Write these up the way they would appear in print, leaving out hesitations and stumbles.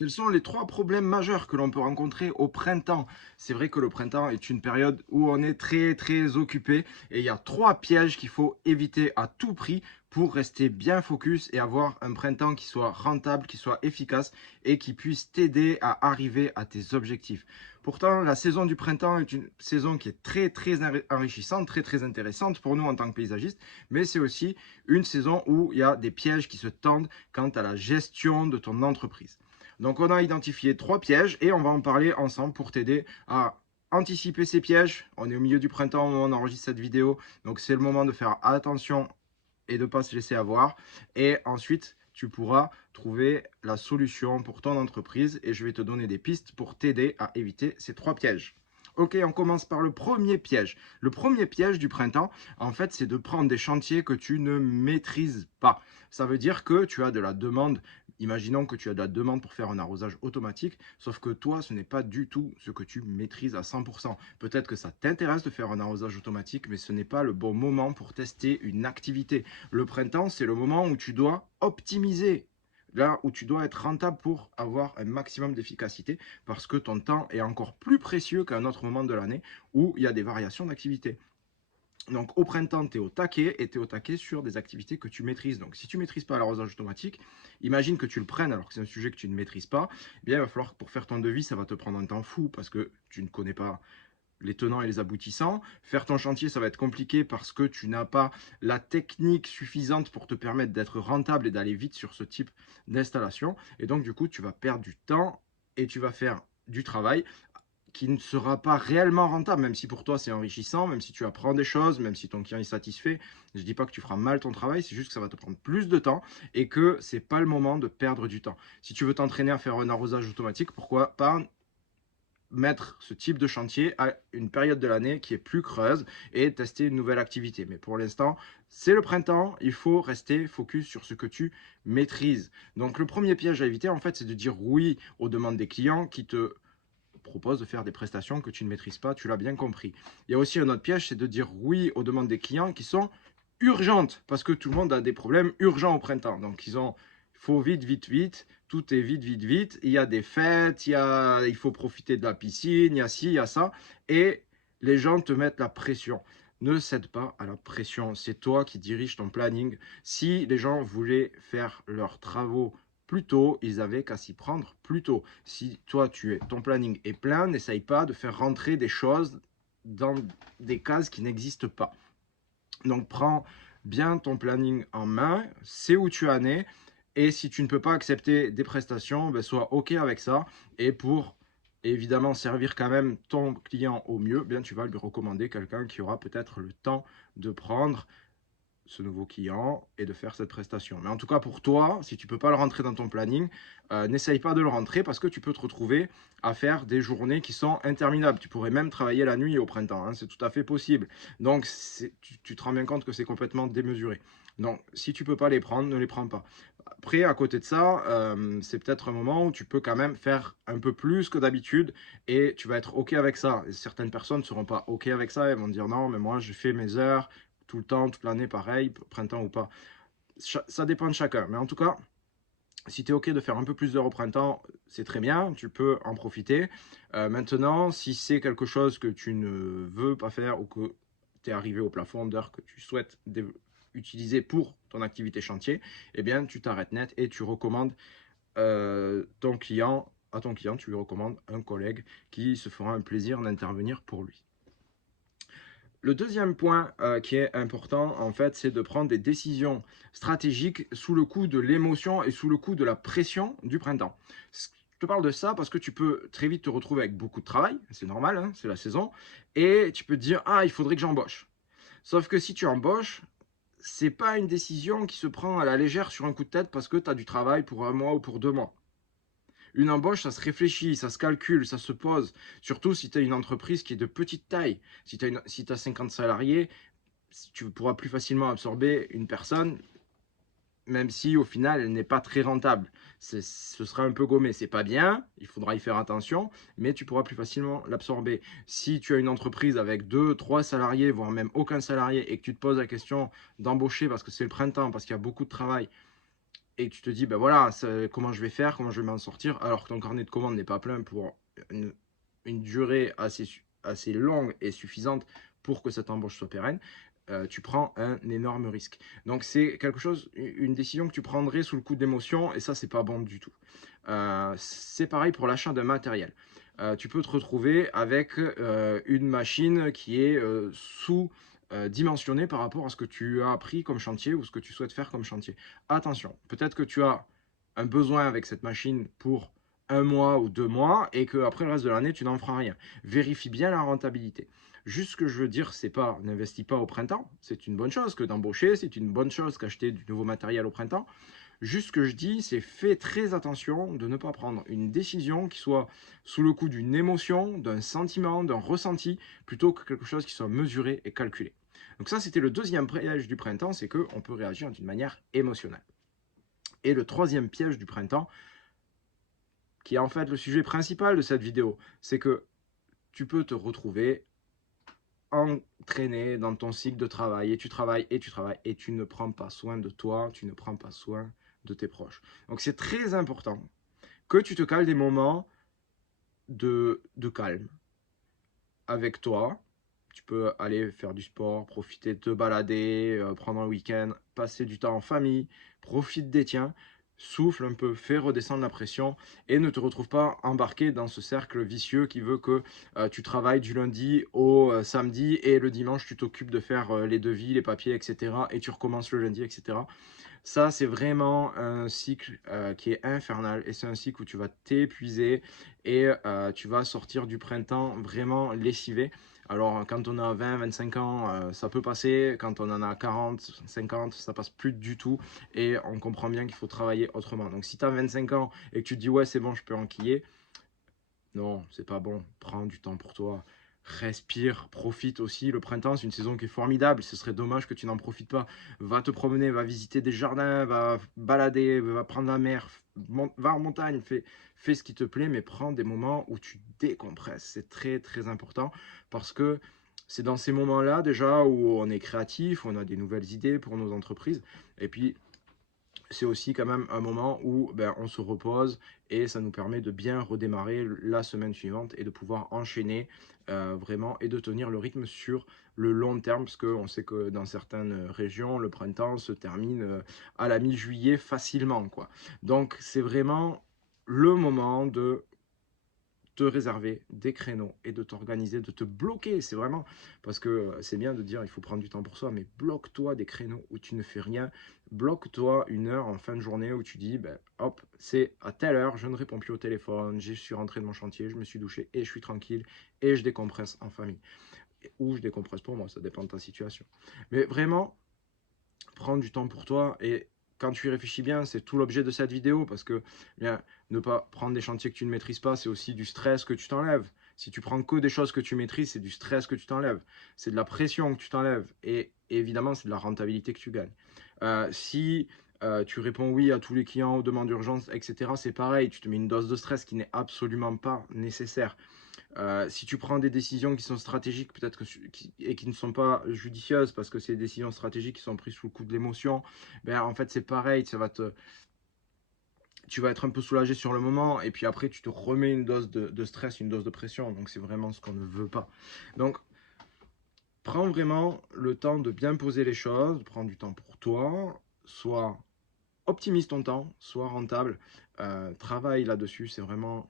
Quels sont les 3 problèmes majeurs que l'on peut rencontrer au printemps? C'est vrai que le printemps est une période où on est très, très occupé et il y a 3 pièges qu'il faut éviter à tout prix pour rester bien focus et avoir un printemps qui soit rentable, qui soit efficace et qui puisse t'aider à arriver à tes objectifs. Pourtant, la saison du printemps est une saison qui est très, très enrichissante, très, très intéressante pour nous en tant que paysagistes, mais c'est aussi une saison où il y a des pièges qui se tendent quant à la gestion de ton entreprise. Donc on a identifié 3 pièges et on va en parler ensemble pour t'aider à anticiper ces pièges. On est au milieu du printemps où on enregistre cette vidéo, donc c'est le moment de faire attention et de ne pas se laisser avoir. Et ensuite, tu pourras trouver la solution pour ton entreprise et je vais te donner des pistes pour t'aider à éviter ces 3 pièges. Ok, on commence par le premier piège. Le premier piège du printemps, en fait, c'est de prendre des chantiers que tu ne maîtrises pas. Ça veut dire que tu as de la demande. Imaginons que tu as de la demande pour faire un arrosage automatique, sauf que toi, ce n'est pas du tout ce que tu maîtrises à 100%. Peut-être que ça t'intéresse de faire un arrosage automatique, mais ce n'est pas le bon moment pour tester une activité. Le printemps, c'est le moment où tu dois optimiser, là où tu dois être rentable pour avoir un maximum d'efficacité, parce que ton temps est encore plus précieux qu'à un autre moment de l'année où il y a des variations d'activité. Donc au printemps, tu es au taquet et tu es au taquet sur des activités que tu maîtrises. Donc si tu ne maîtrises pas l'arrosage automatique, imagine que tu le prennes alors que c'est un sujet que tu ne maîtrises pas, eh bien il va falloir que pour faire ton devis, ça va te prendre un temps fou parce que tu ne connais pas les tenants et les aboutissants. Faire ton chantier, ça va être compliqué parce que tu n'as pas la technique suffisante pour te permettre d'être rentable et d'aller vite sur ce type d'installation. Et donc du coup, tu vas perdre du temps et tu vas faire du travail qui ne sera pas réellement rentable, même si pour toi c'est enrichissant, même si tu apprends des choses, même si ton client est satisfait. Je ne dis pas que tu feras mal ton travail, c'est juste que ça va te prendre plus de temps et que ce n'est pas le moment de perdre du temps. Si tu veux t'entraîner à faire un arrosage automatique, pourquoi pas mettre ce type de chantier à une période de l'année qui est plus creuse et tester une nouvelle activité. Mais pour l'instant, c'est le printemps, il faut rester focus sur ce que tu maîtrises. Donc le premier piège à éviter, en fait, c'est de dire oui aux demandes des clients qui te propose de faire des prestations que tu ne maîtrises pas, tu l'as bien compris. Il y a aussi un autre piège, c'est de dire oui aux demandes des clients qui sont urgentes, parce que tout le monde a des problèmes urgents au printemps. Donc il faut vite, vite, vite, tout est vite, vite, vite. Il y a des fêtes, il faut profiter de la piscine, il y a ci, il y a ça, et les gens te mettent la pression. Ne cède pas à la pression, c'est toi qui diriges ton planning. Si les gens voulaient faire leurs travaux plus tôt, ils avaient qu'à s'y prendre plus tôt. Si toi, ton planning est plein, n'essaye pas de faire rentrer des choses dans des cases qui n'existent pas. Donc, prends bien ton planning en main, sais où tu en es, et si tu ne peux pas accepter des prestations, ben, sois OK avec ça. Et pour évidemment servir quand même ton client au mieux, bien, tu vas lui recommander quelqu'un qui aura peut-être le temps de prendre ce nouveau client et de faire cette prestation. Mais en tout cas, pour toi, si tu ne peux pas le rentrer dans ton planning, n'essaye pas de le rentrer parce que tu peux te retrouver à faire des journées qui sont interminables. Tu pourrais même travailler la nuit au printemps, hein, c'est tout à fait possible. Donc, tu te rends bien compte que c'est complètement démesuré. Donc, si tu ne peux pas les prendre, ne les prends pas. Après, à côté de ça, c'est peut-être un moment où tu peux quand même faire un peu plus que d'habitude et tu vas être OK avec ça. Et certaines personnes ne seront pas OK avec ça, elles vont dire non, mais moi, je fais mes heures, tout le temps, toute l'année, pareil, printemps ou pas. Ça dépend de chacun. Mais en tout cas, si tu es OK de faire un peu plus d'heures au printemps, c'est très bien, tu peux en profiter. Maintenant, si c'est quelque chose que tu ne veux pas faire ou que tu es arrivé au plafond d'heures que tu souhaites utiliser pour ton activité chantier, eh bien, tu t'arrêtes net et tu recommandes à ton client, tu lui recommandes un collègue qui se fera un plaisir d'intervenir pour lui. Le deuxième point qui est important, en fait, c'est de prendre des décisions stratégiques sous le coup de l'émotion et sous le coup de la pression du printemps. Je te parle de ça parce que tu peux très vite te retrouver avec beaucoup de travail, c'est normal, hein, c'est la saison, et tu peux te dire, ah, il faudrait que j'embauche. Sauf que si tu embauches, c'est pas une décision qui se prend à la légère sur un coup de tête parce que tu as du travail pour un mois ou pour 2 mois. Une embauche, ça se réfléchit, ça se calcule, ça se pose. Surtout si tu as une entreprise qui est de petite taille. Si tu as 50 salariés, tu pourras plus facilement absorber une personne, même si au final, elle n'est pas très rentable. Ce sera un peu gommé. C'est pas bien, il faudra y faire attention, mais tu pourras plus facilement l'absorber. Si tu as une entreprise avec 2, 3 salariés, voire même aucun salarié, et que tu te poses la question d'embaucher parce que c'est le printemps, parce qu'il y a beaucoup de travail, et tu te dis, ben voilà, comment je vais faire, comment je vais m'en sortir, alors que ton carnet de commandes n'est pas plein pour une durée assez longue et suffisante pour que cette embauche soit pérenne, tu prends un énorme risque. Donc c'est quelque chose, une décision que tu prendrais sous le coup d'émotion, et ça, c'est pas bon du tout. C'est pareil pour l'achat d'un matériel. Tu peux te retrouver avec une machine qui est dimensionnée par rapport à ce que tu as appris comme chantier ou ce que tu souhaites faire comme chantier. Attention, peut-être que tu as un besoin avec cette machine pour 1 mois ou 2 mois et qu'après le reste de l'année, tu n'en feras rien. Vérifie bien la rentabilité. Juste ce que je veux dire, c'est pas n'investis pas au printemps. C'est une bonne chose que d'embaucher, c'est une bonne chose qu'acheter du nouveau matériel au printemps. Juste ce que je dis, c'est fais très attention de ne pas prendre une décision qui soit sous le coup d'une émotion, d'un sentiment, d'un ressenti, plutôt que quelque chose qui soit mesuré et calculé. Donc ça, c'était le deuxième piège du printemps, c'est qu'on peut réagir d'une manière émotionnelle. Et le troisième piège du printemps, qui est en fait le sujet principal de cette vidéo, c'est que tu peux te retrouver entraîné dans ton cycle de travail, et tu travailles, et tu travailles, et tu ne prends pas soin de toi, tu ne prends pas soin de tes proches. Donc c'est très important que tu te cales des moments de calme avec toi. Tu peux aller faire du sport, profiter de te balader, prendre un week-end, passer du temps en famille, profite des tiens, souffle un peu, fais redescendre la pression et ne te retrouve pas embarqué dans ce cercle vicieux qui veut que tu travailles du lundi au samedi et le dimanche tu t'occupes de faire les devis, les papiers, etc. et tu recommences le lundi, etc. Ça, c'est vraiment un cycle qui est infernal et c'est un cycle où tu vas t'épuiser et tu vas sortir du printemps vraiment lessivé. Alors, quand on a 20, 25 ans, ça peut passer. Quand on en a 40, 50, ça passe plus du tout. Et on comprend bien qu'il faut travailler autrement. Donc, si tu as 25 ans et que tu te dis, ouais, c'est bon, je peux enquiller, non, c'est pas bon. Prends du temps pour toi. Respire, profite aussi. Le printemps, c'est une saison qui est formidable. Ce serait dommage que tu n'en profites pas. Va te promener, va visiter des jardins, va balader, va prendre la mer, va en montagne, fais ce qui te plaît, mais prends des moments où tu décompresses. C'est très, très important parce que c'est dans ces moments-là déjà où on est créatif, on a des nouvelles idées pour nos entreprises. Et puis, c'est aussi quand même un moment où on se repose et ça nous permet de bien redémarrer la semaine suivante et de pouvoir enchaîner vraiment et de tenir le rythme sur le long terme parce qu'on sait que dans certaines régions, le printemps se termine à la mi-juillet facilement, quoi. Donc c'est vraiment le moment de te réserver des créneaux et de t'organiser, de te bloquer. C'est vraiment parce que c'est bien de dire il faut prendre du temps pour soi, mais bloque-toi des créneaux où tu ne fais rien. Bloque-toi une heure en fin de journée où tu dis ben, hop, c'est à telle heure, je ne réponds plus au téléphone, je suis rentré de mon chantier, je me suis douché et je suis tranquille et je décompresse en famille. Ou je décompresse pour moi, ça dépend de ta situation. Mais vraiment, prendre du temps pour toi et quand tu y réfléchis bien, c'est tout l'objet de cette vidéo parce que bien, ne pas prendre des chantiers que tu ne maîtrises pas, c'est aussi du stress que tu t'enlèves. Si tu prends que des choses que tu maîtrises, c'est du stress que tu t'enlèves. C'est de la pression que tu t'enlèves. Et évidemment, c'est de la rentabilité que tu gagnes. Si tu réponds oui à tous les clients aux demandes d'urgence, etc., c'est pareil. Tu te mets une dose de stress qui n'est absolument pas nécessaire. Si tu prends des décisions qui sont stratégiques, peut-être et qui ne sont pas judicieuses, parce que c'est des décisions stratégiques qui sont prises sous le coup de l'émotion, ben, en fait, c'est pareil, tu vas être un peu soulagé sur le moment, et puis après, tu te remets une dose de stress, une dose de pression, donc c'est vraiment ce qu'on ne veut pas. Donc, prends vraiment le temps de bien poser les choses, prends du temps pour toi, sois optimise ton temps, sois rentable, travaille là-dessus, c'est vraiment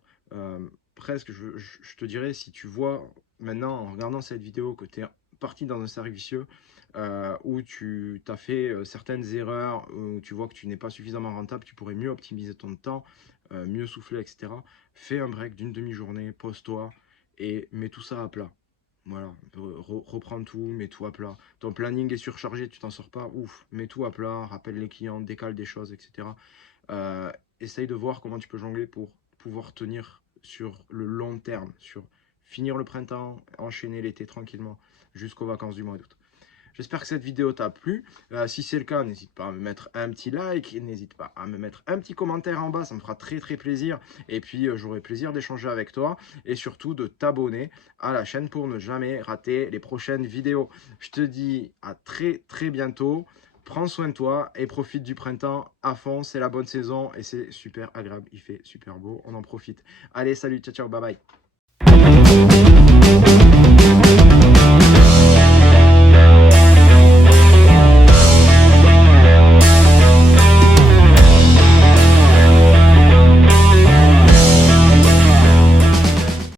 presque, je te dirais, si tu vois maintenant en regardant cette vidéo que tu es parti dans un cercle vicieux où tu as fait certaines erreurs, où tu vois que tu n'es pas suffisamment rentable, tu pourrais mieux optimiser ton temps, mieux souffler, etc. Fais un break d'une demi-journée, pose-toi et mets tout ça à plat. Voilà, reprends tout, mets tout à plat. Ton planning est surchargé, tu t'en sors pas, ouf, mets tout à plat, rappelle les clients, décale des choses, etc. Essaye de voir comment tu peux jongler pour pouvoir tenir sur le long terme, sur finir le printemps, enchaîner l'été tranquillement jusqu'aux vacances du mois d'août. J'espère que cette vidéo t'a plu. Si c'est le cas, n'hésite pas à me mettre un petit like, n'hésite pas à me mettre un petit commentaire en bas, ça me fera très très plaisir. Et puis j'aurai plaisir d'échanger avec toi et surtout de t'abonner à la chaîne pour ne jamais rater les prochaines vidéos. Je te dis à très très bientôt. prends soin de toi et profite du printemps à fond. C'est la bonne saison et c'est super agréable. Il fait super beau, on en profite. Allez, salut, ciao, ciao, bye bye.